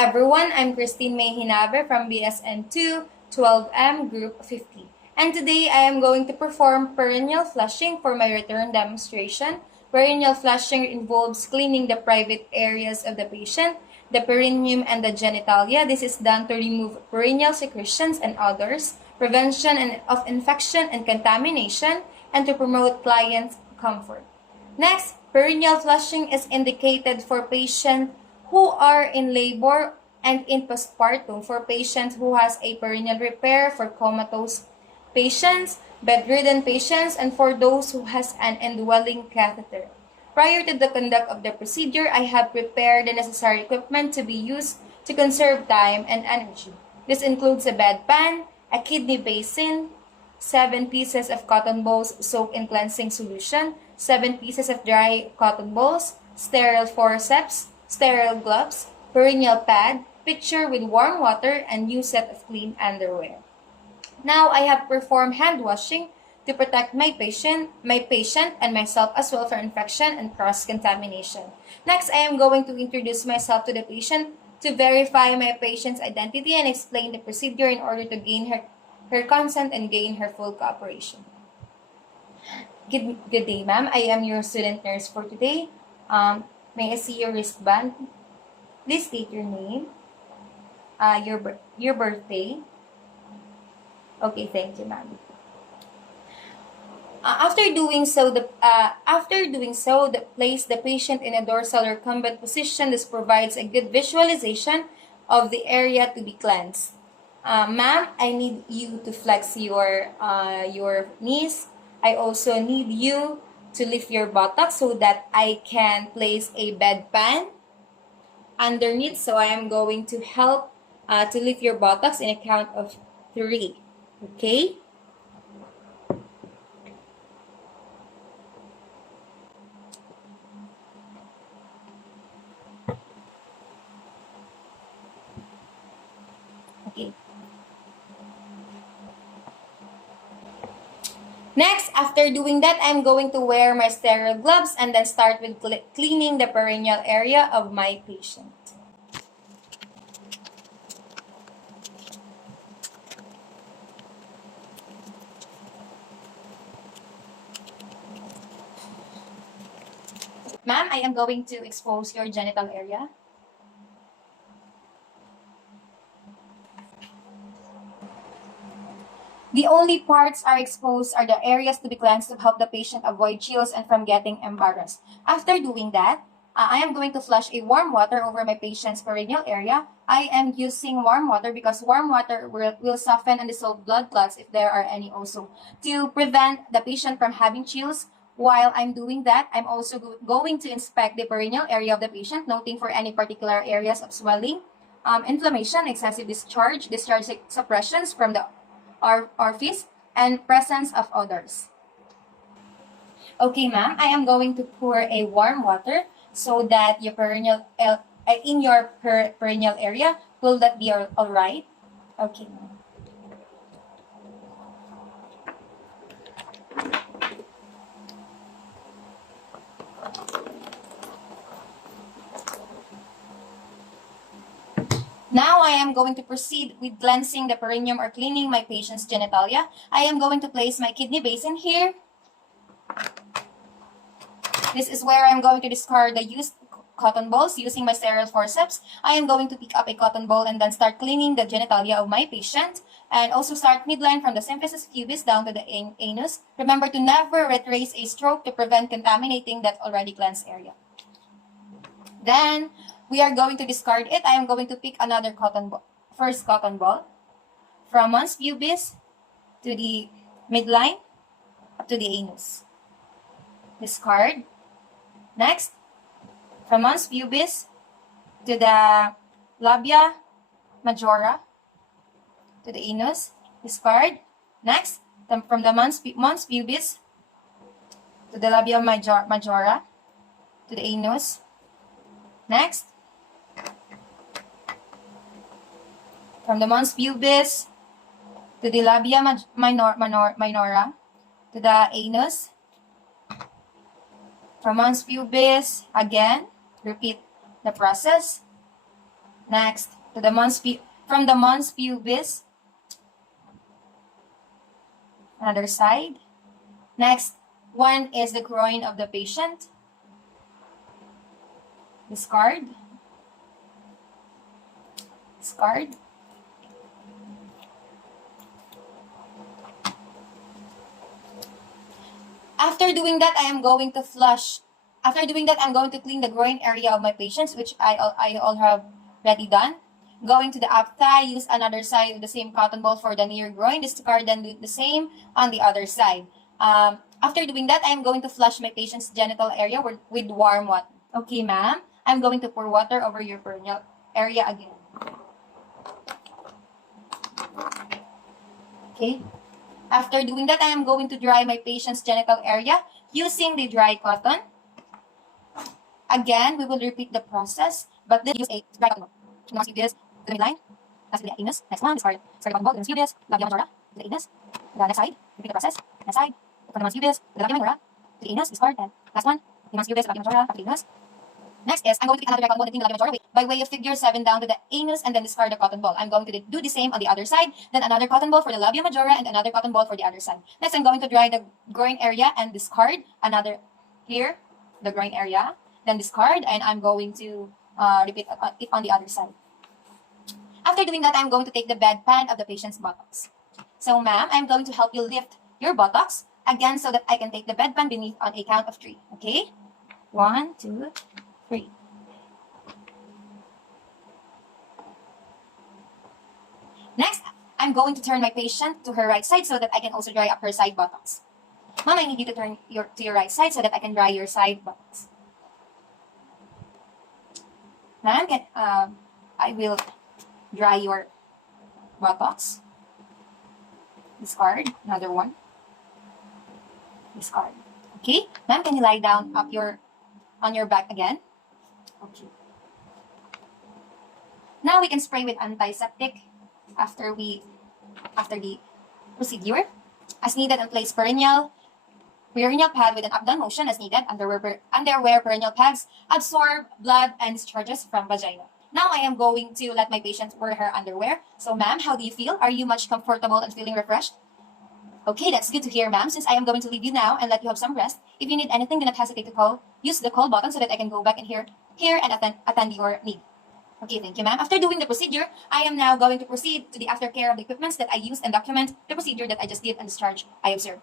everyone, I'm Christine May Hinabe from BSN2 12M Group 50. And today I am going to perform perineal flushing for my return demonstration. Perineal flushing involves cleaning the private areas of the patient, the perineum and the genitalia. This is done to remove perineal secretions and odors, prevention of infection and contamination, and to promote client comfort. Next, perineal flushing is indicated for patients who are in labor and in postpartum, for patients who has a perineal repair, for comatose patients, bedridden patients, and for those who has an indwelling catheter. Prior to the conduct of the procedure, I have prepared the necessary equipment to be used to conserve time and energy. This includes a bedpan, a kidney basin, 7 pieces of cotton balls soaked in cleansing solution, 7 pieces of dry cotton balls, sterile forceps, sterile gloves, perineal pad, pitcher with warm water, and new set of clean underwear. Now I have performed hand washing to protect my patient and myself as well for infection and cross-contamination. Next, I am going to introduce myself to the patient to verify my patient's identity and explain the procedure in order to gain her consent and gain her full cooperation. Good day, ma'am. I am your student nurse for today. May I see your wristband? Please state your name, your birthday. Okay, thank you, ma'am. After doing so, place the patient in a dorsal recumbent position. This provides a good visualization of the area to be cleansed. Ma'am, I need you to flex your knees. I also need you to lift your buttocks so that I can place a bedpan underneath. So I am going to help to lift your buttocks in a count of 3. Okay? Okay. Next, after doing that, I'm going to wear my sterile gloves and then start with cleaning the perineal area of my patient. Ma'am, I am going to expose your genital area. The only parts are exposed are the areas to be cleansed to help the patient avoid chills and from getting embarrassed. After doing that, I am going to flush a warm water over my patient's perineal area. I am using warm water because warm water will soften and dissolve blood clots if there are any also, to prevent the patient from having chills. While I'm doing that, I'm also going to inspect the perineal area of the patient, noting for any particular areas of swelling, inflammation, excessive discharge suppressions from the orifice, and presence of odors. Okay, ma'am, I am going to pour a warm water so that your perineal perineal area. Will that be all right? Okay, ma'am. Now I am going to proceed with cleansing the perineum or cleaning my patient's genitalia. I am going to place my kidney basin here. This is where I'm going to discard the used cotton balls using my sterile forceps. I am going to pick up a cotton ball and then start cleaning the genitalia of my patient, and also start midline from the symphysis pubis down to the anus. Remember to never retrace a stroke to prevent contaminating that already cleansed area. Then we are going to discard it. I am going to pick another first cotton ball from mons pubis to the midline up to the anus. Discard. Next, from mons pubis to the labia majora to the anus. Discard. Next, from the mons pubis to the labia majora to the anus. Next, from the mons pubis to the labia minora to the anus. From mons pubis, again, repeat the process. Next, to the from the mons pubis. Another side. Next, one is the groin of the patient. Discard. Discard. After doing that, I am going to flush. After doing that, I'm going to clean the groin area of my patients, which I all have already done. Going to the up thigh, use another side of the same cotton ball for the near groin. Discard, then do the same on the other side. After doing that, I'm going to flush my patient's genital area with warm water. Okay, ma'am. I'm going to pour water over your perineal area again. Okay. After doing that, I am going to dry my patient's genital area using the dry cotton. Again, we will repeat the process, but this use a dry cotton. Now, see this, the midline, that's the anus. Next one, discard the cotton ball, then see this, labia majora, the anus. The next side, repeat the process. Next side, from the this, the labia majora, the anus, discard, and last one, the this, labia majora, the anus. Next is, I'm going to pick another dry cotton ball and clean the labia majora by way of figure 7 down to the anus and then discard the cotton ball. I'm going to do the same on the other side, then another cotton ball for the labia majora and another cotton ball for the other side. Next, I'm going to dry the groin area and discard another here, the groin area, then discard, and I'm going to repeat it on the other side. After doing that, I'm going to take the bedpan of the patient's buttocks. So, ma'am, I'm going to help you lift your buttocks again so that I can take the bedpan beneath on a count of 3. Okay? 1, 2, 3. Next, I'm going to turn my patient to her right side so that I can also dry up her side buttocks. Ma'am, I need you to turn to your right side so that I can dry your side buttocks. Ma'am, I will dry your buttocks. Discard. Another one. Discard. Okay? Ma'am, can you lie down on your back again? Okay. Now we can spray with antiseptic after the procedure. As needed, and place perineal pad with an up-down motion as needed. Underwear perineal pads absorb blood and discharges from vagina. Now I am going to let my patient wear her underwear. So, ma'am, how do you feel? Are you much comfortable and feeling refreshed? Okay, that's good to hear, ma'am. Since I am going to leave you now and let you have some rest, if you need anything, do not hesitate to use the call button so that I can go back in here and attend your need. Okay, thank you, ma'am. After doing the procedure, I am now going to proceed to the aftercare of the equipments that I used and document the procedure that I just did and discharge I observed.